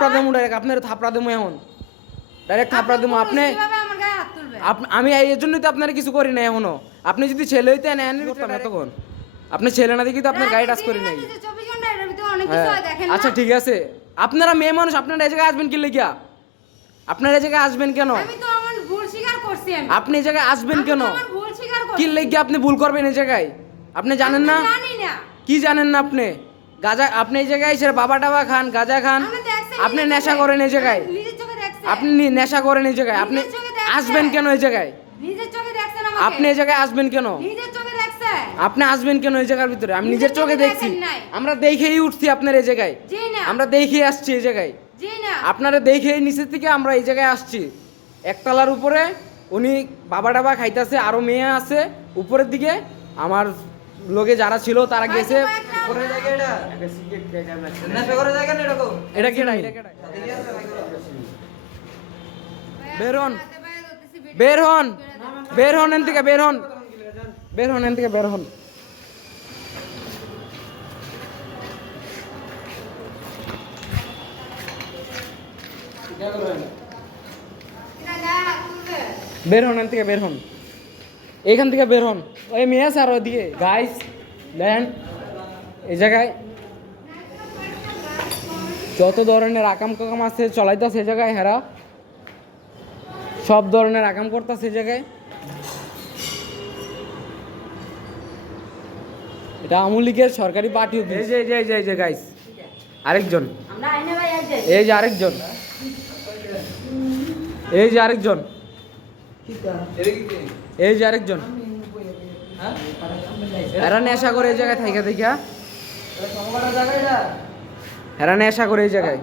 থাপড়া দেবো ডাইরেক্ট, আপনার থাপড়া দেবো এখন, ডাইরেক্ট থাপড়া দেবো। আপনি আমি এই জন্যই তো আপনার কিছু করি না এখনো। আপনি যদি ছেলে হইতে নেন করতাম এতক্ষণ। আপনি ছেলে না দেখি তো আপনার গাড়ি টাচ করি নাই। আচ্ছা ঠিক আছে, আপনারা মেয়ে মানুষ, আপনারা এই জায়গায় আসবেন কি লেগিয়া? আপনারা এই জায়গায় আসবেন কেন? আপনি এই জায়গায় আসবেন কেন? কি লেগিয়া আপনি ভুল করবেন এই জায়গায়? আপনি জানেন না? কি জানেন না আপনি? গাঁজা, আপনি এই জায়গায় এসে বাবা টাবা খান, গাঁজা খান, আপনি নেশা করেন এই জায়গায়, আপনি নেশা করেন এই জায়গায়, আপনি আসবেন কেন এই জায়গায়? আপনি এই জায়গায় আসবেন কেন? আপনি আসবেন কেন এই জায়গার ভিতরে? আমি নিজের চোখে দেখছি, আমরা দেখেই উঠছি আপনার এই জায়গায়, আমরা দেখেই আসছি এই জায়গায়, আপনারা দেখেই নিচের থেকে আমরা এই জায়গায় আসছি। একতলার উপরে উনি বাবা টাবা খাইতেছে, আরো মেয়ে আছে উপরের দিকে, আমার লোকে যারা ছিল তারা গেছে। এটা কেডা? বের হন, বের হন, বের হন এন থেকে, বের হন, বের হন এন থেকে, বের হন। বের হন এন থেকে, বের হন এইখান থেকে, বের হন। ওই মেয়ে আছে আর ওইদিকে গাইস দেন এই জায়গায় যত ধরনের আকাম কাকাম আছে চলাইতেছে এই জায়গায়, হেরা সব ধরনের আকাম করতেছে এই জায়গায়। এটা আওয়ামী লীগের সরকারি পার্টি অফিস। এই যে গাইস আরেকজন, এই যে আরেকজন, এই যে আরেকজন, এই যে আরেকজন, এরা নেশা করে এই জায়গায় থাইকা থাইকা, এরা নেশা করে এই জায়গায়।